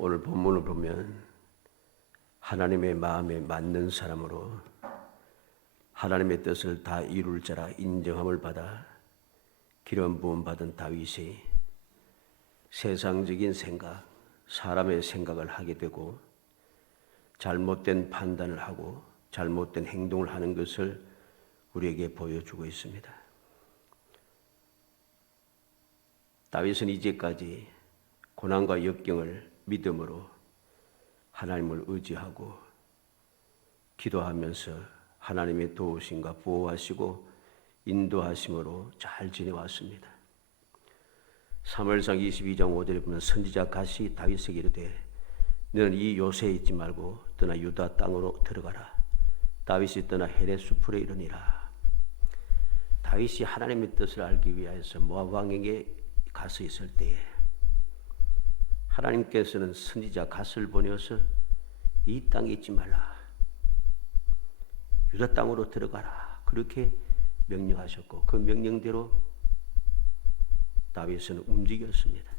오늘 본문을 보면 하나님의 마음에 맞는 사람으로 하나님의 뜻을 다 이룰 자라 인정함을 받아 기름 부음 받은 다윗이 세상적인 생각, 사람의 생각을 하게 되고 잘못된 판단을 하고 잘못된 행동을 하는 것을 우리에게 보여주고 있습니다. 다윗은 이제까지 고난과 역경을 믿음으로 하나님을 의지하고 기도하면서 하나님의 도우심과 보호하시고 인도하심으로 잘 지내왔습니다. 사무엘상 22장 5절에 보면 선지자 갓이 다윗에게 이르되 너는 이 요새에 있지 말고 떠나 유다 땅으로 들어가라. 다윗이 떠나 헤레 수풀에 이르니라. 다윗이 하나님의 뜻을 알기 위하여서 모압 왕에게 가서 있을 때에 하나님께서는 선지자 갓을 보내어서 이 땅에 있지 말라. 유다 땅으로 들어가라. 그렇게 명령하셨고 그 명령대로 다윗은 움직였습니다.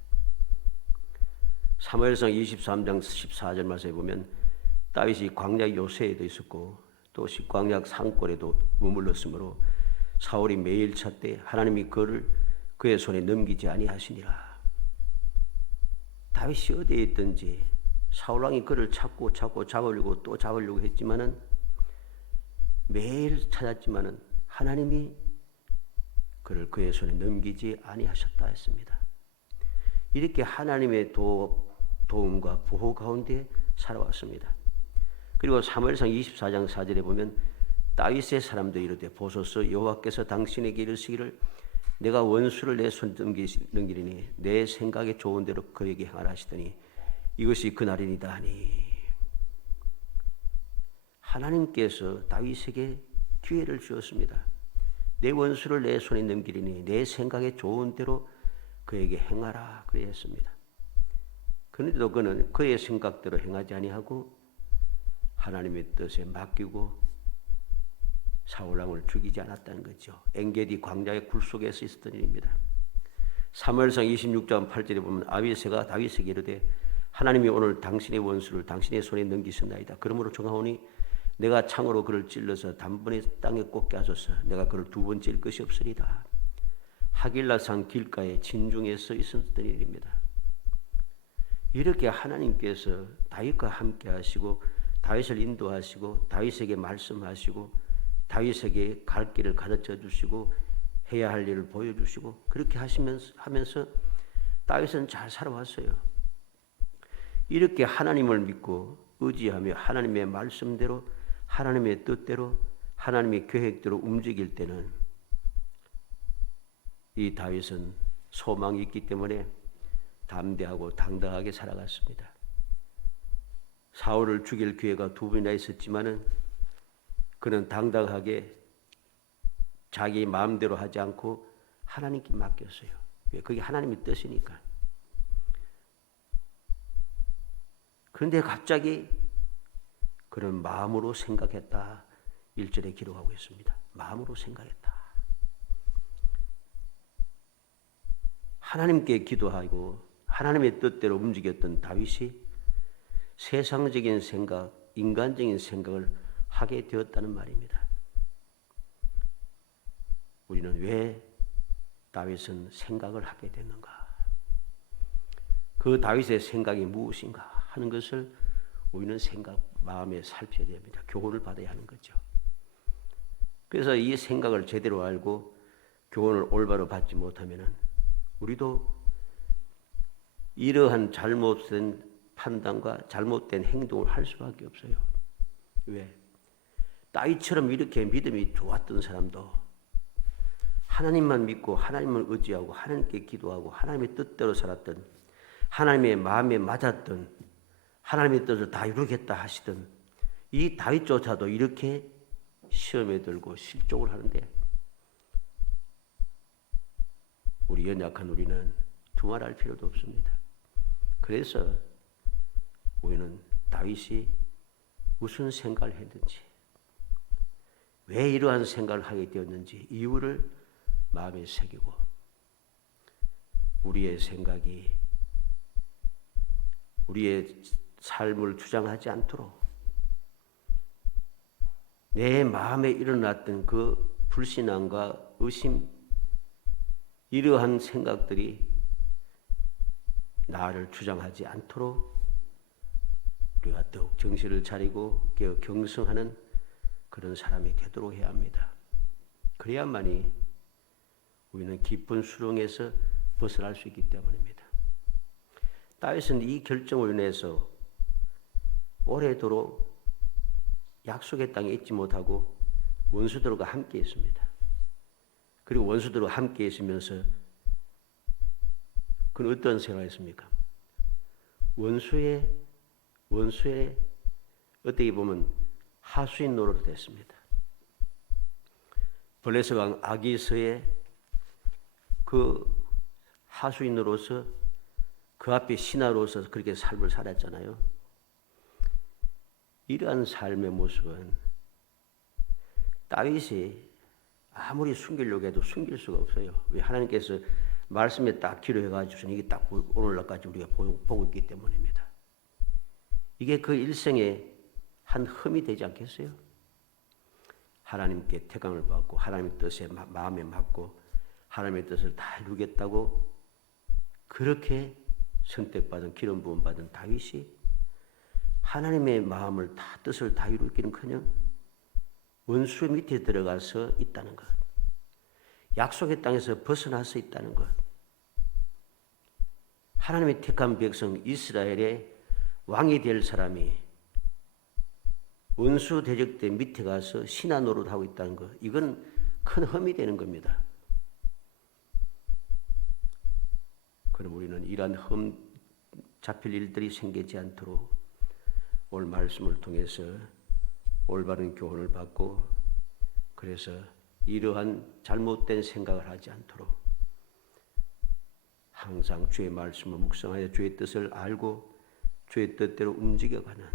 사무엘상 23장 14절 말씀에 보면 다윗이 광야 요새에도 있었고 또 광야 산골에도 머물렀으므로 사울이 매일 찾되 하나님이 그를 그의 손에 넘기지 아니하시니라. 다윗이 어디에 있든지 사울왕이 그를 찾고 잡으려고 또 잡으려고 했지만은 매일 찾았지만은 하나님이 그를 그의 손에 넘기지 아니하셨다 했습니다. 이렇게 하나님의 도움과 보호 가운데 살아왔습니다. 그리고 사무엘상 24장 4절에 보면 다윗의 사람들이 이르되 보소서 여호와께서 당신에게 이르시기를 내가 원수를 내 손 넘기리니 내 생각에 좋은 대로 그에게 행하라 하시더니 이것이 그날이니이다 하니 하나님께서 다윗에게 기회를 주었습니다. 내 원수를 내 손에 넘기리니 내 생각에 좋은 대로 그에게 행하라 그랬습니다. 그런데도 그는 그의 생각대로 행하지 아니하고 하나님의 뜻에 맡기고 사울왕을 죽이지 않았다는 거죠. 엔게디 광야의 굴 속에서 있었던 일입니다. 사무엘상 26장 8절에 보면 아비새가 다윗에게 이르되 하나님이 오늘 당신의 원수를 당신의 손에 넘기셨나이다. 그러므로 정하오니 내가 창으로 그를 찔러서 단번에 땅에 꽂게 하소서. 내가 그를 두 번 찔 것이 없으리다. 하길라산 길가에 진중에서 있었던 일입니다. 이렇게 하나님께서 다윗과 함께 하시고 다윗을 인도하시고 다윗에게 말씀하시고 다윗에게 갈 길을 가르쳐 주시고 해야 할 일을 보여주시고 그렇게 하면서 다윗은 잘 살아왔어요. 이렇게 하나님을 믿고 의지하며 하나님의 말씀대로 하나님의 뜻대로 하나님의 계획대로 움직일 때는 이 다윗은 소망이 있기 때문에 담대하고 당당하게 살아갔습니다. 사울을 죽일 기회가 두 번이나 있었지만은 그는 당당하게 자기 마음대로 하지 않고 하나님께 맡겼어요. 왜? 그게 하나님의 뜻이니까. 그런데 갑자기 그는 마음으로 생각했다. 1절에 기록하고 있습니다. 마음으로 생각했다. 하나님께 기도하고 하나님의 뜻대로 움직였던 다윗이 세상적인 생각, 인간적인 생각을 하게 되었다는 말입니다. 우리는 왜 다윗은 생각을 하게 됐는가? 그 다윗의 생각이 무엇인가 하는 것을 우리는 마음에 살펴야 됩니다. 교훈을 받아야 하는 거죠. 그래서 이 생각을 제대로 알고 교훈을 올바로 받지 못하면은 우리도 이러한 잘못된 판단과 잘못된 행동을 할 수밖에 없어요. 왜? 다윗처럼 이렇게 믿음이 좋았던 사람도 하나님만 믿고 하나님을 의지하고 하나님께 기도하고 하나님의 뜻대로 살았던 하나님의 마음에 맞았던 하나님의 뜻을 다 이루겠다 하시던 이 다윗조차도 이렇게 시험에 들고 실족을 하는데 우리 연약한 우리는 두말할 필요도 없습니다. 그래서 우리는 다윗이 무슨 생각을 했는지 왜 이러한 생각을 하게 되었는지 이유를 마음에 새기고 우리의 생각이 우리의 삶을 주장하지 않도록 내 마음에 일어났던 그 불신앙과 의심, 이러한 생각들이 나를 주장하지 않도록 우리가 더욱 정신을 차리고 경성하는 그런 사람이 되도록 해야 합니다. 그래야만이 우리는 깊은 수렁에서 벗어날 수 있기 때문입니다. 다윗은 이 결정을 인해서 오래도록 약속의 땅에 있지 못하고 원수들과 함께 있습니다. 그리고 원수들과 함께 있으면서 그는 어떤 생각을 했습니까? 원수의 어떻게 보면 하수인 노릇이 됐습니다. 블레셋 왕 아기스의 그 하수인으로서 그 앞에 신하로서 그렇게 삶을 살았잖아요. 이러한 삶의 모습은 다윗이 아무리 숨기려고 해도 숨길 수가 없어요. 왜? 하나님께서 말씀에 딱 기록해가지고 이게 딱 오늘날까지 우리가 보고 있기 때문입니다. 이게 그 일생의 한 흠이 되지 않겠어요? 하나님께 태강을 받고 하나님의 뜻에 마음에 맞고 하나님의 뜻을 다 이루겠다고 그렇게 선택받은 기름 부음 받은 다윗이 하나님의 마음을 다 뜻을 다 이루기는커녕 원수의 밑에 들어가서 있다는 것, 약속의 땅에서 벗어나서 있다는 것, 하나님의 택한 백성 이스라엘의 왕이 될 사람이 원수 대적대 밑에 가서 신하 노릇하고 있다는 것, 이건 큰 흠이 되는 겁니다. 그럼 우리는 이러한 흠 잡힐 일들이 생기지 않도록 오늘 말씀을 통해서 올바른 교훈을 받고 그래서 이러한 잘못된 생각을 하지 않도록 항상 주의 말씀을 묵상하여 주의 뜻을 알고 주의 뜻대로 움직여가는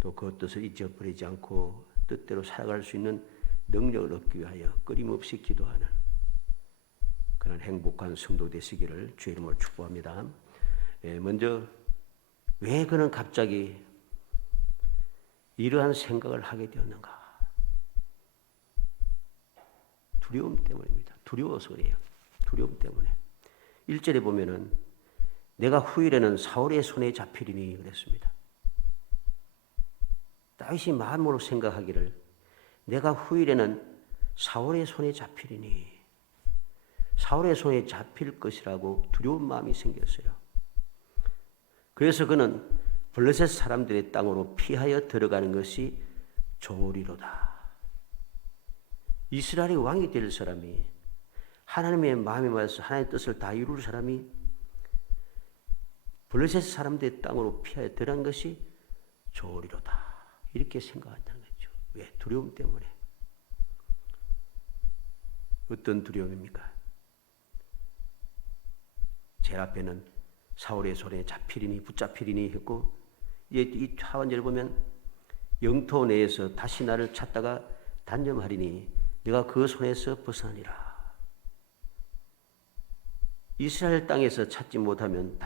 또 그 뜻을 잊어버리지 않고 뜻대로 살아갈 수 있는 능력을 얻기 위하여 끊임없이 기도하는 그런 행복한 성도 되시기를 주의 이름으로 축복합니다. 먼저 왜 그는 갑자기 이러한 생각을 하게 되었는가? 두려움 때문입니다. 두려워서 그래요. 두려움 때문에. 1절에 보면은 내가 후일에는 사울의 손에 잡히리니 그랬습니다. 다윗이 마음으로 생각하기를 내가 후일에는 사울의 손에 잡히리니 사울의 손에 잡힐 것이라고 두려운 마음이 생겼어요. 그래서 그는 블레셋 사람들의 땅으로 피하여 들어가는 것이 좋으리로다. 이스라엘의 왕이 될 사람이 하나님의 마음에 맞아서 하나님의 뜻을 다 이룰 사람이 블레셋 사람들의 땅으로 피하여 들어간 것이 좋으리로다. 이렇게 생각한다는 거죠. 왜? 두려움 때문에. 어떤 두려움입니까? 제 앞에는 사울의 손에 잡히리니 붙잡히리니 했고 이제 이 하반절을 보면 영토 내에서 다시 나를 찾다가 단념하리니 내가 그 손에서 벗어나니라. 이스라엘 땅에서 찾지 못하면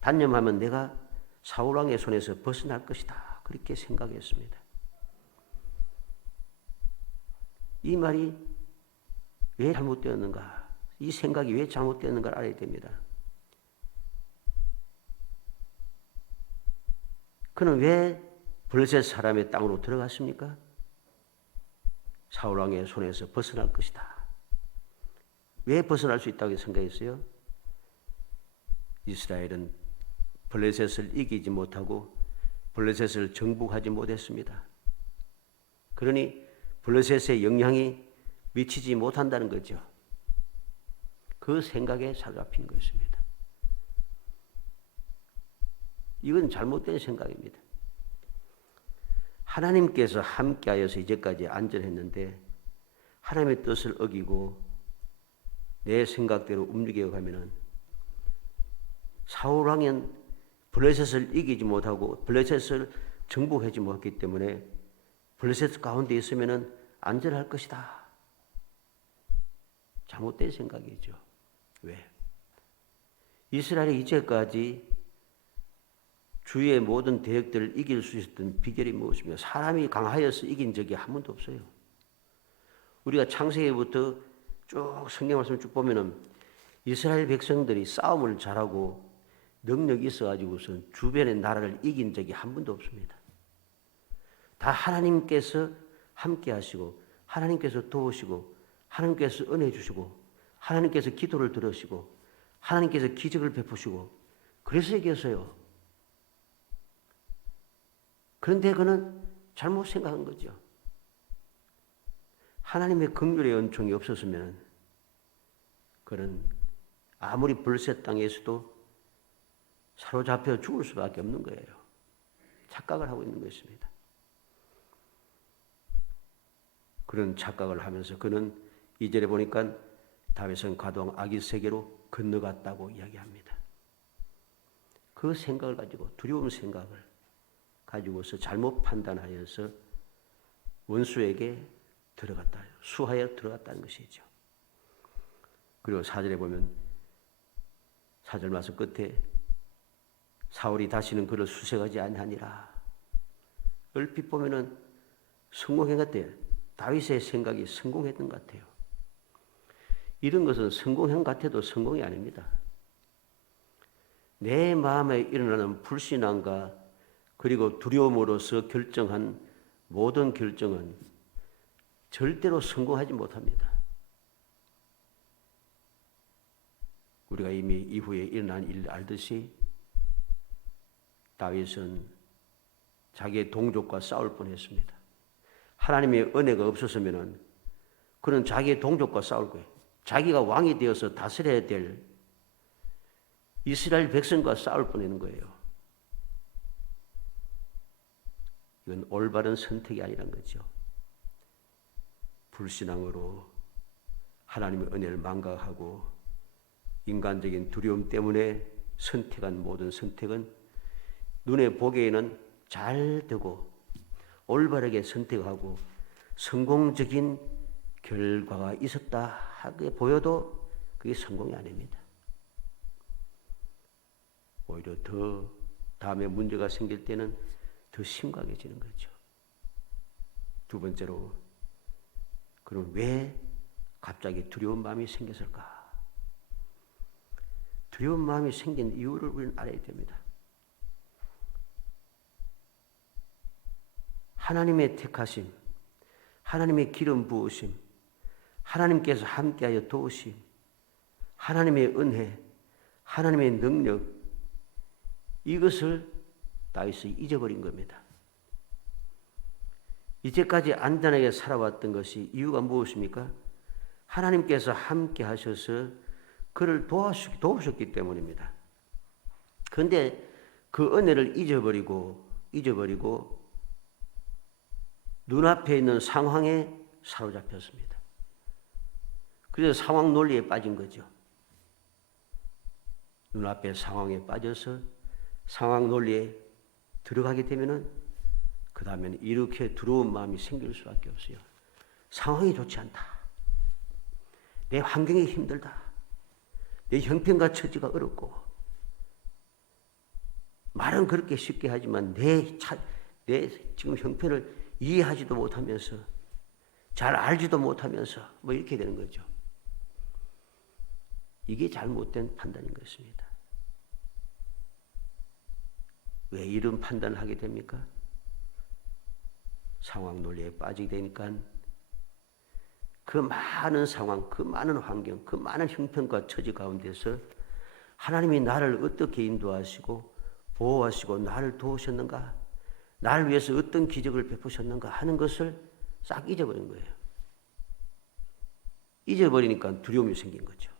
단념하면 내가 사울 왕의 손에서 벗어날 것이다. 그렇게 생각했습니다. 이 말이 왜 잘못되었는가? 이 생각이 왜 잘못되었는가를 알아야 됩니다. 그는 왜 블레셋 사람의 땅으로 들어갔습니까? 사울 왕의 손에서 벗어날 것이다. 왜 벗어날 수 있다고 생각했어요? 이스라엘은 블레셋을 이기지 못하고 블레셋을 정복하지 못했습니다. 그러니 블레셋의 영향이 미치지 못한다는 거죠. 그 생각에 사로잡힌 것입니다. 이건 잘못된 생각입니다. 하나님께서 함께하여서 이제까지 안전했는데 하나님의 뜻을 어기고 내 생각대로 움직여가면은 사울 왕은 블레셋을 이기지 못하고 블레셋을 정복하지 못했기 때문에 블레셋 가운데 있으면은 안전할 것이다. 잘못된 생각이죠. 왜? 이스라엘이 이제까지 주의 모든 대적들을 이길 수 있었던 비결이 무엇이며 사람이 강하여서 이긴 적이 한 번도 없어요. 우리가 창세기부터 쭉 성경 말씀을 쭉 보면은 이스라엘 백성들이 싸움을 잘하고 능력이 있어가지고선 주변의 나라를 이긴 적이 한 번도 없습니다. 다 하나님께서 함께 하시고 하나님께서 도우시고 하나님께서 은혜 주시고 하나님께서 기도를 들으시고 하나님께서 기적을 베푸시고 그래서 이겼어요. 그런데 그는 잘못 생각한 거죠. 하나님의 긍휼의 은총이 없었으면 그는 아무리 벌셋 땅에서도 사로잡혀 죽을 수밖에 없는 거예요. 착각을 하고 있는 것입니다. 그런 착각을 하면서 그는 2절에 보니까 다윗은 가동 악의 세계로 건너갔다고 이야기합니다. 그 생각을 가지고 두려운 생각을 가지고서 잘못 판단하여서 원수에게 들어갔다. 수하여 들어갔다는 것이죠. 그리고 4절에 보면 4절 말씀 끝에 사울이 다시는 그를 수색하지 아니하니라. 얼핏 보면은 성공한 것 같아요. 다윗의 생각이 성공했던 것 같아요. 이런 것은 성공한 것 같아도 성공이 아닙니다. 내 마음에 일어나는 불신앙과 그리고 두려움으로서 결정한 모든 결정은 절대로 성공하지 못합니다. 우리가 이미 이후에 일어난 일을 알듯이 다윗은 자기의 동족과 싸울 뻔했습니다. 하나님의 은혜가 없었으면 그는 자기의 동족과 싸울 거예요. 자기가 왕이 되어서 다스려야 될 이스라엘 백성과 싸울 뻔하는 거예요. 이건 올바른 선택이 아니란 거죠. 불신앙으로 하나님의 은혜를 망각하고 인간적인 두려움 때문에 선택한 모든 선택은 눈에 보기에는 잘 되고 올바르게 선택하고 성공적인 결과가 있었다 하게 보여도 그게 성공이 아닙니다. 오히려 더 다음에 문제가 생길 때는 더 심각해지는 거죠. 두 번째로, 그럼 왜 갑자기 두려운 마음이 생겼을까? 두려운 마음이 생긴 이유를 우리는 알아야 됩니다. 하나님의 택하심, 하나님의 기름 부으심, 하나님께서 함께하여 도우심, 하나님의 은혜, 하나님의 능력, 이것을 다윗이 잊어버린 겁니다. 이제까지 안전하게 살아왔던 것이 이유가 무엇입니까? 하나님께서 함께 하셔서 그를 도우셨기 때문입니다. 그런데 그 은혜를 잊어버리고 눈앞에 있는 상황에 사로잡혔습니다. 그래서 상황 논리에 빠진 거죠. 눈앞의 상황에 빠져서 상황 논리에 들어가게 되면은 그 다음에는 이렇게 두려운 마음이 생길 수밖에 없어요. 상황이 좋지 않다. 내 환경이 힘들다. 내 형편과 처지가 어렵고 말은 그렇게 쉽게 하지만 내 지금 형편을 이해하지도 못하면서 잘 알지도 못하면서 뭐 이렇게 되는 거죠. 이게 잘못된 판단인 것입니다. 왜 이런 판단을 하게 됩니까? 상황 논리에 빠지게 되니까 그 많은 상황, 그 많은 환경, 그 많은 형편과 처지 가운데서 하나님이 나를 어떻게 인도하시고 보호하시고 나를 도우셨는가? 나를 위해서 어떤 기적을 베푸셨는가 하는 것을 싹 잊어버린 거예요. 잊어버리니까 두려움이 생긴 거죠.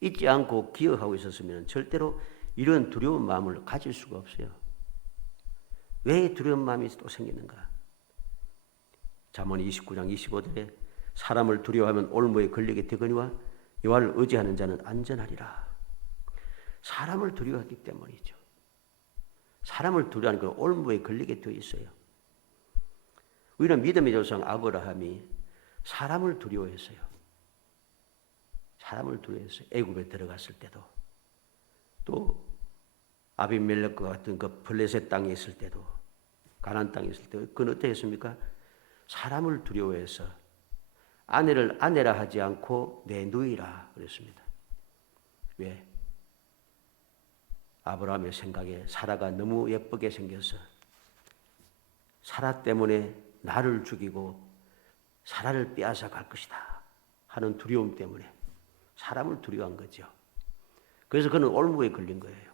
잊지 않고 기억하고 있었으면 절대로 이런 두려운 마음을 가질 수가 없어요. 왜 두려운 마음이 또 생기는가? 잠언 29장 25절에 사람을 두려워하면 올무에 걸리게 되거니와 여호와를 의지하는 자는 안전하리라. 사람을 두려워하기 때문이죠. 사람을 두려워하니까 올무에 걸리게 되어 있어요. 우리는 믿음의 조상 아브라함이 사람을 두려워했어요. 사람을 두려워해서 애굽에 들어갔을 때도 또 아비멜렉과 같은 그 블레셋 땅에 있을 때도 가나안 땅에 있을 때 그건 어떻게 했습니까? 사람을 두려워해서 아내를 아내라 하지 않고 내 누이라 그랬습니다. 왜? 아브라함의 생각에 사라가 너무 예쁘게 생겨서 사라 때문에 나를 죽이고 사라를 빼앗아 갈 것이다 하는 두려움 때문에 사람을 두려워한 거죠. 그래서 그는 올무에 걸린 거예요.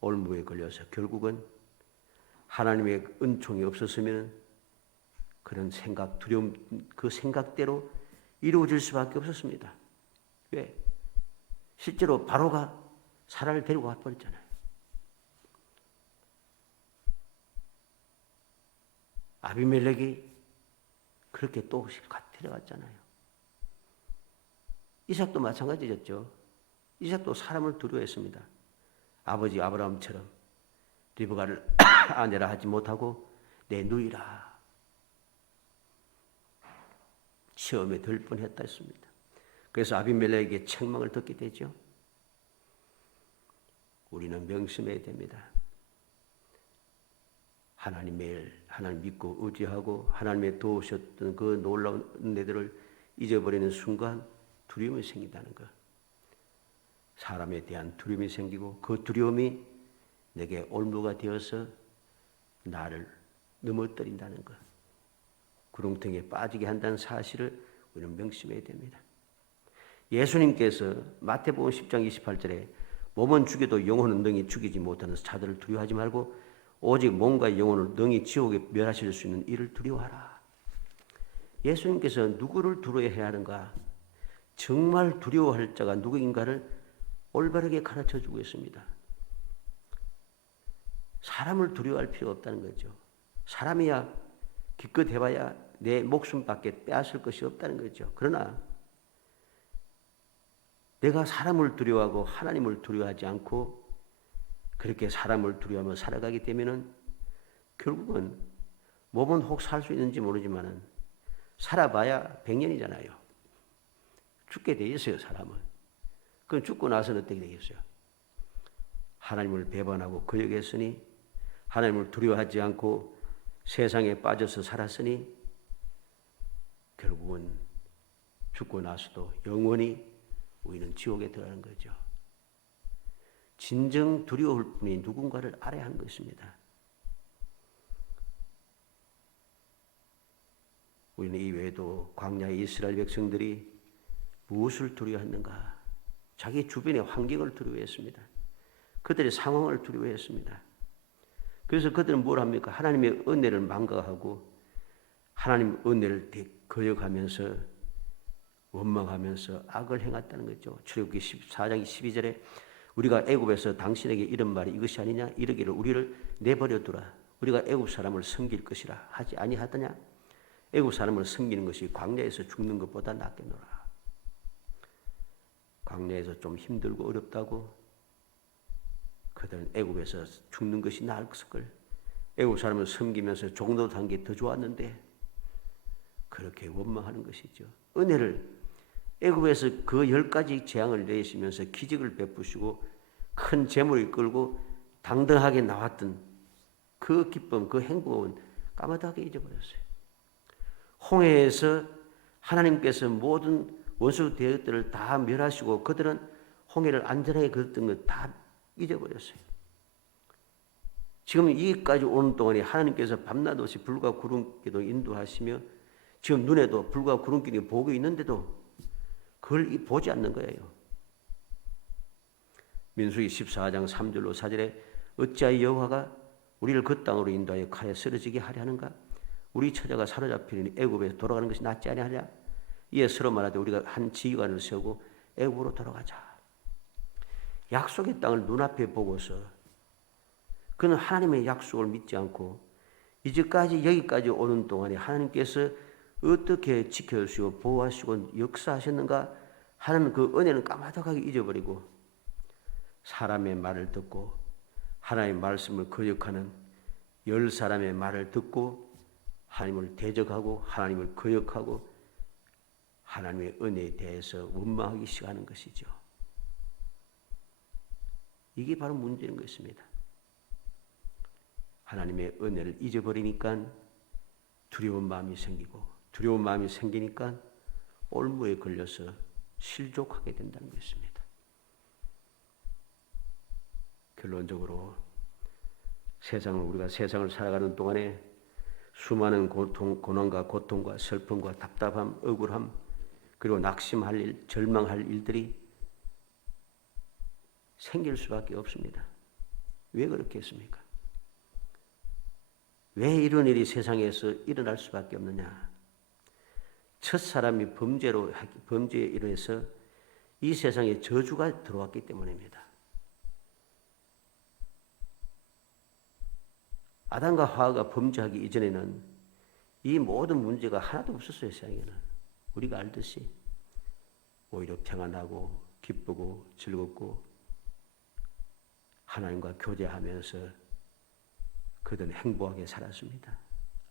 올무에 걸려서 결국은 하나님의 은총이 없었으면 그런 생각, 두려움, 그 생각대로 이루어질 수밖에 없었습니다. 왜? 실제로 바로가 사라를 데리고 가버렸잖아요. 아비멜렉이 그렇게 또 데려갔잖아요. 이삭도 마찬가지였죠. 이삭도 사람을 두려워했습니다. 아버지 아브라함처럼 리브가를 아내라 하지 못하고 내 누이라. 시험에 들 뻔했다 했습니다. 그래서 아비멜렉에게 책망을 듣게 되죠. 우리는 명심해야 됩니다. 하나님 믿고 의지하고 하나님의 도우셨던 그 놀라운 은혜들을 잊어버리는 순간 두려움이 생긴다는 것. 사람에 대한 두려움이 생기고 그 두려움이 내게 올무가 되어서 나를 넘어뜨린다는 것. 구렁텅이에 빠지게 한다는 사실을 우리는 명심해야 됩니다. 예수님께서 마태복음 10장 28절에 몸은 죽여도 영혼은 능히 죽이지 못하는 자들을 두려워하지 말고 오직 몸과 영혼을 능히 지옥에 멸하실 수 있는 이를 두려워하라. 예수님께서 누구를 두려워해야 하는가? 정말 두려워할 자가 누구인가를 올바르게 가르쳐주고 있습니다. 사람을 두려워할 필요 없다는 거죠. 사람이야 기껏 해봐야 내 목숨밖에 빼앗을 것이 없다는 거죠. 그러나 내가 사람을 두려워하고 하나님을 두려워하지 않고 그렇게 사람을 두려워하며 살아가게 되면은 결국은 몸은 혹 살 수 있는지 모르지만은 살아봐야 100년이잖아요. 죽게 돼 있어요, 사람은. 그럼 죽고 나서는 어떻게 되겠어요? 하나님을 배반하고 거역했으니 하나님을 두려워하지 않고 세상에 빠져서 살았으니 결국은 죽고 나서도 영원히 우리는 지옥에 들어가는 거죠. 진정 두려울 뿐이 누군가를 알아야 하는 것입니다. 우리는 이외에도 광야의 이스라엘 백성들이 무엇을 두려워했는가? 자기 주변의 환경을 두려워했습니다. 그들의 상황을 두려워했습니다. 그래서 그들은 뭘 합니까? 하나님의 은혜를 망각하고 하나님 은혜를 거역하면서 원망하면서 악을 행했다는 거죠. 출애굽기 14장 12절에 우리가 애굽에서 당신에게 이런 말이 이것이 아니냐? 이르기를 우리를 내버려 두라. 우리가 애굽 사람을 섬길 것이라 하지 아니하더냐? 애굽 사람을 섬기는 것이 광야에서 죽는 것보다 낫겠노라. 광야에서 좀 힘들고 어렵다고 그들은 애굽에서 죽는 것이 나을 걸. 애굽 사람을 섬기면서 종노릇 한 게 더 좋았는데 그렇게 원망하는 것이죠. 은혜를 애굽에서 그 10가지 재앙을 내시면서 기적을 베푸시고 큰 재물을 끌고 당당하게 나왔던 그 기쁨, 그 행복은 까마득하게 잊어버렸어요. 홍해에서 하나님께서 모든 원수 대적들을 다 멸하시고 그들은 홍해를 안전하게 걸었던 것 다 잊어버렸어요. 지금 여기까지 오는 동안에 하나님께서 밤낮 없이 불과 구름기도 인도하시며 지금 눈에도 불과 구름기도 보고 있는데도 그걸 보지 않는 거예요. 민수기 14장 3절로 4절에 어찌하여 여호와가 우리를 그 땅으로 인도하여 칼에 쓰러지게 하려 하는가? 우리 처자가 사로잡히니 애굽에 돌아가는 것이 낫지 아니하냐? 이에 서로 말하되 우리가 한 지휘관을 세우고 애굽으로 돌아가자. 약속의 땅을 눈앞에 보고서 그는 하나님의 약속을 믿지 않고 이제까지 여기까지 오는 동안에 하나님께서 어떻게 지켜주시고 보호하시고 역사하셨는가 하는 그 은혜는 까마득하게 잊어버리고 사람의 말을 듣고 하나님의 말씀을 거역하는 10사람의 말을 듣고 하나님을 대적하고 하나님을 거역하고 하나님의 은혜에 대해서 원망하기 시작하는 것이죠. 이게 바로 문제인 것입니다. 하나님의 은혜를 잊어버리니까 두려운 마음이 생기고, 두려운 마음이 생기니까 올무에 걸려서 실족하게 된다는 것입니다. 결론적으로 우리가 세상을 살아가는 동안에 수많은 고난과 고통과 슬픔과 답답함, 억울함, 그리고 낙심할 일, 절망할 일들이 생길 수밖에 없습니다. 왜 그렇겠습니까? 왜 이런 일이 세상에서 일어날 수밖에 없느냐? 첫 사람이 범죄에 인해서 이 세상에 저주가 들어왔기 때문입니다. 아담과 하와가 범죄하기 이전에는 이 모든 문제가 하나도 없었어요. 세상에는. 우리가 알듯이 오히려 평안하고 기쁘고 즐겁고 하나님과 교제하면서 그들은 행복하게 살았습니다.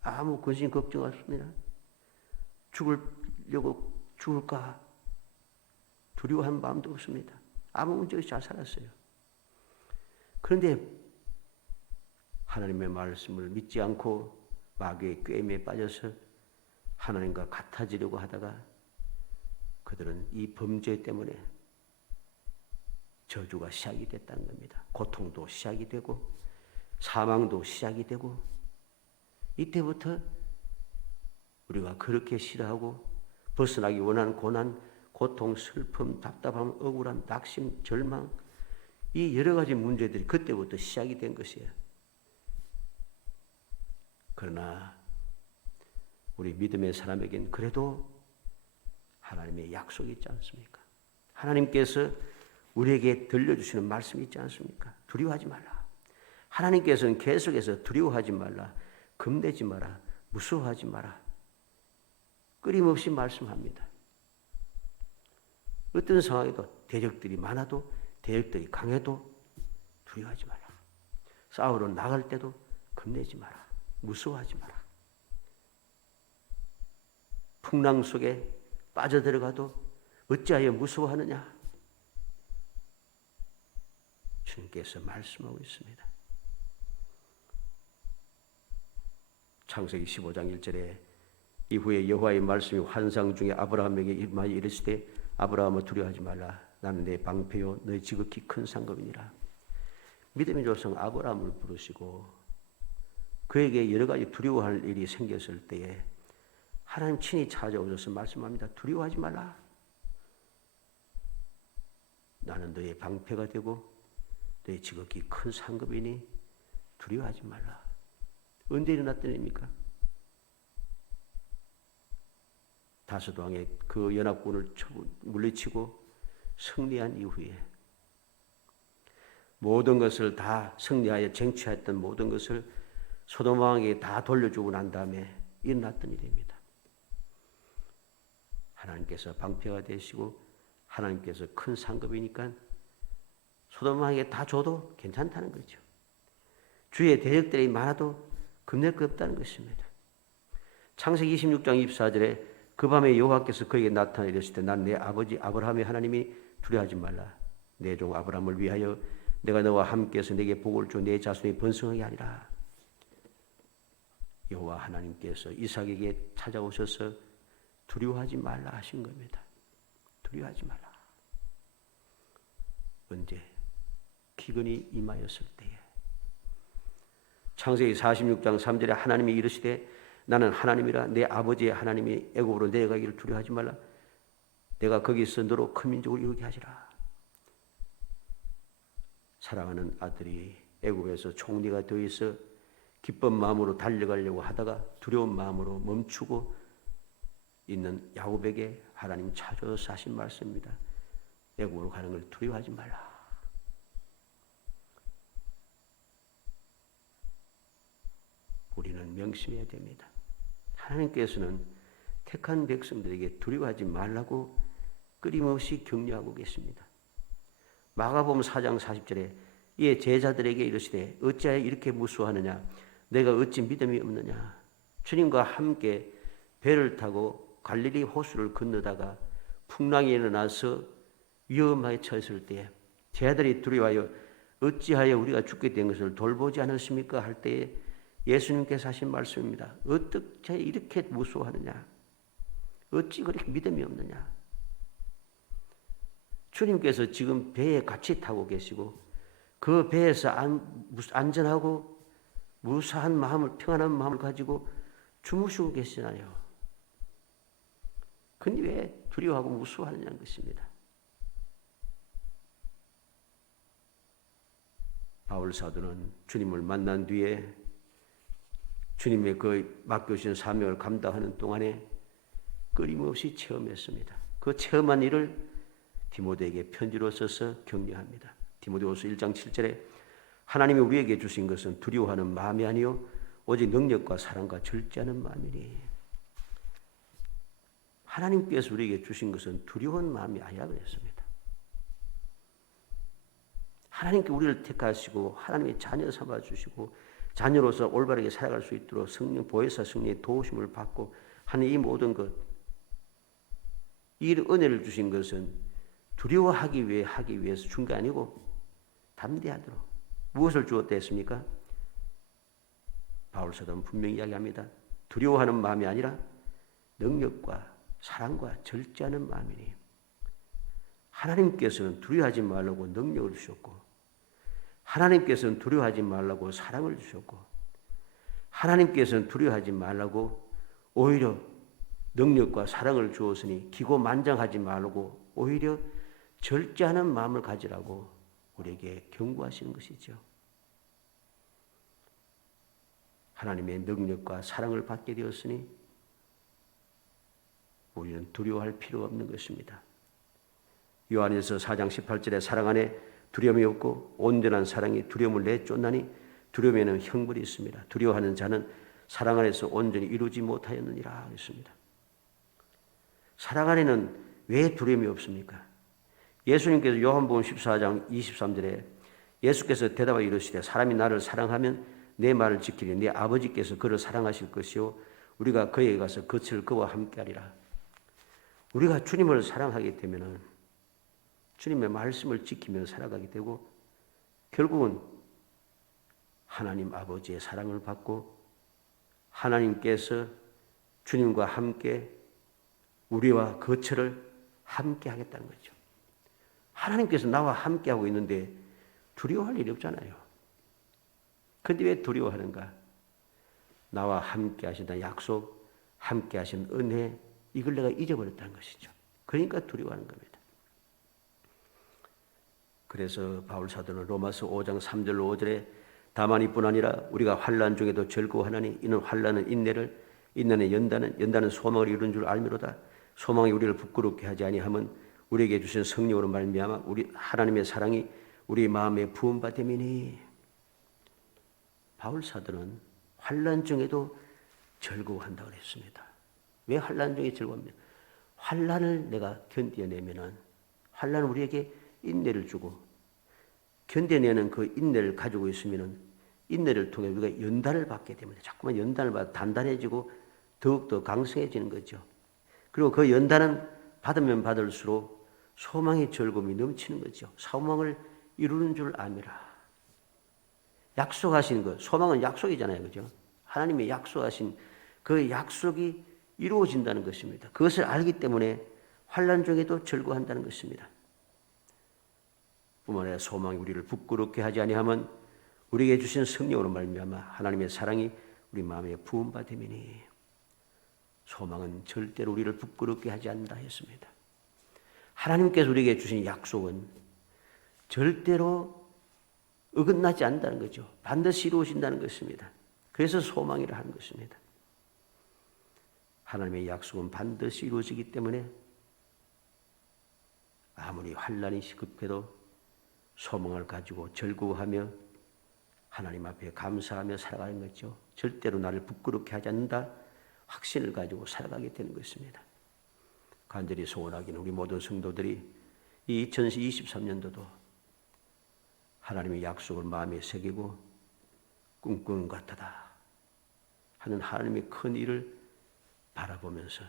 아무 근심 걱정 없습니다. 죽을까 두려워한 마음도 없습니다. 아무 문제 없이 잘 살았어요. 그런데 하나님의 말씀을 믿지 않고 마귀의 꾀임에 빠져서 하나님과 같아지려고 하다가 그들은 이 범죄 때문에 저주가 시작이 됐다는 겁니다. 고통도 시작이 되고 사망도 시작이 되고, 이때부터 우리가 그렇게 싫어하고 벗어나기 원하는 고난, 고통, 슬픔, 답답함, 억울함, 낙심, 절망, 이 여러 가지 문제들이 그때부터 시작이 된 것이에요. 그러나 우리 믿음의 사람에겐 그래도 하나님의 약속이 있지 않습니까? 하나님께서 우리에게 들려주시는 말씀이 있지 않습니까? 두려워하지 말라. 하나님께서는 계속해서 두려워하지 말라, 겁내지 마라, 무서워하지 마라, 끊임없이 말씀합니다. 어떤 상황에도 대적들이 많아도, 대적들이 강해도 두려워하지 마라. 싸우러 나갈 때도 겁내지 마라, 무서워하지 마라. 풍랑 속에 빠져들어가도 어찌하여 무서워하느냐? 주님께서 말씀하고 있습니다. 창세기 15장 1절에 이후에 여호와의 말씀이 환상 중에 아브라함에게 이르시되 아브라함아 두려워하지 말라. 나는 내 방패요 너의 지극히 큰 상급이니라. 믿음의 조상 아브라함을 부르시고 그에게 여러 가지 두려워할 일이 생겼을 때에 하나님 친히 찾아오셔서 말씀합니다. 두려워하지 말라. 나는 너의 방패가 되고 너의 지극히 큰 상급이니 두려워하지 말라. 언제 일어났던 일입니까? 다섯 왕의 그 연합군을 물리치고 승리한 이후에 모든 것을 다 승리하여 쟁취했던 모든 것을 소돔 왕에게 다 돌려주고 난 다음에 일어났던 일입니다. 하나님께서 방패가 되시고 하나님께서 큰 상급이니까 소돔 왕에게 다 줘도 괜찮다는 거죠. 주의 대적들이 많아도 겁낼 거 없다는 것입니다. 창세기 26장 24절에 그 밤에 여호와께서 그에게 나타나 이르시되 난 내 아버지 아브라함의 하나님이 두려워하지 말라. 내 종 아브라함을 위하여 내가 너와 함께해서 내게 복을 줘 내 자손이 번성하게 하리라. 여호와 하나님께서 이삭에게 찾아오셔서 두려워하지 말라 하신 겁니다. 두려워하지 말라. 언제? 기근이 임하였을 때에. 창세기 46장 3절에 하나님이 이르시되 나는 하나님이라 내 아버지의 하나님이 애굽으로 내려가기를 두려워하지 말라. 내가 거기서 너로 큰 민족을 이루게 하시라. 사랑하는 아들이 애굽에서 총리가 되어 있어 기쁜 마음으로 달려가려고 하다가 두려운 마음으로 멈추고 있는 야곱에게 하나님 찾아서 하신 말씀입니다. 애굽으로 가는 걸 두려워하지 말라. 우리는 명심해야 됩니다. 하나님께서는 택한 백성들에게 두려워하지 말라고 끊임없이 격려하고 계십니다. 마가복음 4장 40절에 이에 제자들에게 이르시되 어찌하여 이렇게 무수하느냐? 내가 어찌 믿음이 없느냐? 주님과 함께 배를 타고 갈릴리 호수를 건너다가 풍랑이 일어나서 위험하게 처했을 때에 제 아들이 두려워하여 어찌하여 우리가 죽게 된 것을 돌보지 않았습니까? 할 때에 예수님께서 하신 말씀입니다. 어떻게 이렇게 무서워하느냐? 어찌 그렇게 믿음이 없느냐? 주님께서 지금 배에 같이 타고 계시고 그 배에서 안전하고 무사한 마음을, 평안한 마음을 가지고 주무시고 계시나요? 근데 왜 두려워하고 무서워하느냐는 것입니다. 바울 사도는 주님을 만난 뒤에 주님의 그 맡겨주신 사명을 감당하는 동안에 끊임없이 체험했습니다. 그 체험한 일을 디모데에게 편지로 써서 격려합니다. 디모데후서 1장 7절에 하나님이 우리에게 주신 것은 두려워하는 마음이 아니요 오직 능력과 사랑과 절제하는 마음이니. 하나님께서 우리에게 주신 것은 두려운 마음이 아니라 그랬습니다. 하나님께 우리를 택하시고 하나님의 자녀 삼아 주시고 자녀로서 올바르게 살아갈 수 있도록 성령 보혜사 성령의 도우심을 받고 하는 이 모든 것, 이 은혜를 주신 것은 두려워하기 위해 하기 위해서 준 게 아니고 담대하도록. 무엇을 주었다 했습니까? 바울 사도는 분명히 이야기합니다. 두려워하는 마음이 아니라 능력과 사랑과 절제하는 마음이니. 하나님께서는 두려워하지 말라고 능력을 주셨고 하나님께서는 두려워하지 말라고 사랑을 주셨고 하나님께서는 두려워하지 말라고 오히려 능력과 사랑을 주었으니 기고만장하지 말고 오히려 절제하는 마음을 가지라고 우리에게 경고하시는 것이죠. 하나님의 능력과 사랑을 받게 되었으니 우리는 두려워할 필요가 없는 것입니다. 요한일서 4장 18절에 사랑 안에 두려움이 없고 온전한 사랑이 두려움을 내쫓나니 두려움에는 형벌이 있습니다. 두려워하는 자는 사랑 안에서 온전히 이루지 못하였느니라 했습니다. 사랑 안에는 왜 두려움이 없습니까? 예수님께서 요한복음 14장 23절에 예수께서 대답하여 이르시되 사람이 나를 사랑하면 내 말을 지키리 내 아버지께서 그를 사랑하실 것이요 우리가 그에게 가서 겉을 그와 함께하리라. 우리가 주님을 사랑하게 되면은 주님의 말씀을 지키며 살아가게 되고 결국은 하나님 아버지의 사랑을 받고 하나님께서 주님과 함께 우리와 거처를 함께 하겠다는 거죠. 하나님께서 나와 함께 하고 있는데 두려워할 일이 없잖아요. 그런데 왜 두려워하는가? 나와 함께 하신다는 약속, 함께 하신 은혜, 이걸 내가 잊어버렸다는 것이죠. 그러니까 두려워하는 겁니다. 그래서 바울 사도는 로마서 5장 3절로 5절에 다만 이뿐 아니라 우리가 환난 중에도 즐거워하나니 이는 환난은 인내를 인내는 연단은 소망을 이루는 줄 알미로다. 소망이 우리를 부끄럽게 하지 아니함은 우리에게 주신 성령으로 말미암아 우리 하나님의 사랑이 우리 마음에 부음받음이니. 바울 사도는 환난 중에도 즐거워한다고 그랬습니다. 왜 환난 중에 즐거워합니까? 환난을 내가 견뎌내면은 환난은 우리에게 인내를 주고 견뎌내는 그 인내를 가지고 있으면은 인내를 통해 우리가 연단을 받게 됩니다. 자꾸만 연단을 받아 단단해지고 더욱더 강성해지는 거죠. 그리고 그 연단은 받으면 받을수록 소망의 즐거움이 넘치는 거죠. 소망을 이루는 줄 아미라. 약속하신 것, 소망은 약속이잖아요. 그죠? 하나님의 약속하신 그 약속이 이루어진다는 것입니다. 그것을 알기 때문에 환난 중에도 즐거워한다는 것입니다. 뿐만 아니라 소망이 우리를 부끄럽게 하지 아니하면 우리에게 주신 성령으로 말미암아 하나님의 사랑이 우리 마음에 부음받음이니. 소망은 절대로 우리를 부끄럽게 하지 않는다 했습니다. 하나님께서 우리에게 주신 약속은 절대로 어긋나지 않는다는 거죠. 반드시 이루어진다는 것입니다. 그래서 소망이라 하는 것입니다. 하나님의 약속은 반드시 이루어지기 때문에 아무리 환난이 시급해도 소망을 가지고 즐거워하며 하나님 앞에 감사하며 살아가는 거죠. 절대로 나를 부끄럽게 하지 않는다. 확신을 가지고 살아가게 되는 것입니다. 간절히 소원하기는 우리 모든 성도들이 이 2023년도도 하나님의 약속을 마음에 새기고 꿈꾸는 같다 하는 하나님의 큰 일을 바라보면서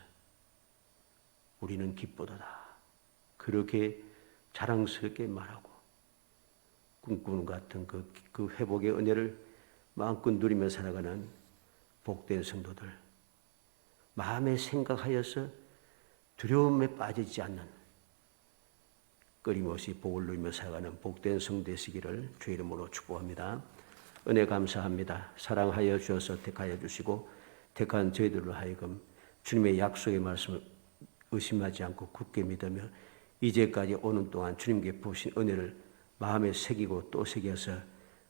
우리는 기쁘도다. 그렇게 자랑스럽게 말하고 꿈꾸는 같은 그 회복의 은혜를 마음껏 누리며 살아가는 복된 성도들, 마음에 생각하여서 두려움에 빠지지 않는 끊임없이 복을 누리며 살아가는 복된 성도 되시기를 주의 이름으로 축복합니다. 은혜 감사합니다. 사랑하여 주셔서 택하여 주시고 택한 저희들로 하여금 주님의 약속의 말씀을 의심하지 않고 굳게 믿으며 이제까지 오는 동안 주님께 부으신 은혜를 마음에 새기고 또 새겨서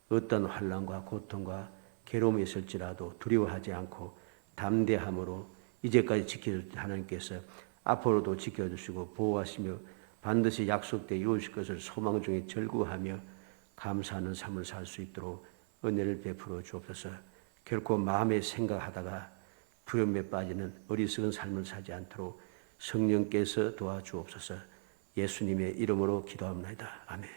어떤 환난과 고통과 괴로움이 있을지라도 두려워하지 않고 담대함으로 이제까지 지켜주신 하나님께서 앞으로도 지켜주시고 보호하시며 반드시 약속되어 이루실 것을 소망 중에 절구하며 감사하는 삶을 살 수 있도록 은혜를 베풀어 주옵소서. 결코 마음에 생각하다가 두려움에 빠지는 어리석은 삶을 살지 않도록 성령께서 도와주옵소서. 예수님의 이름으로 기도합니다. 아멘.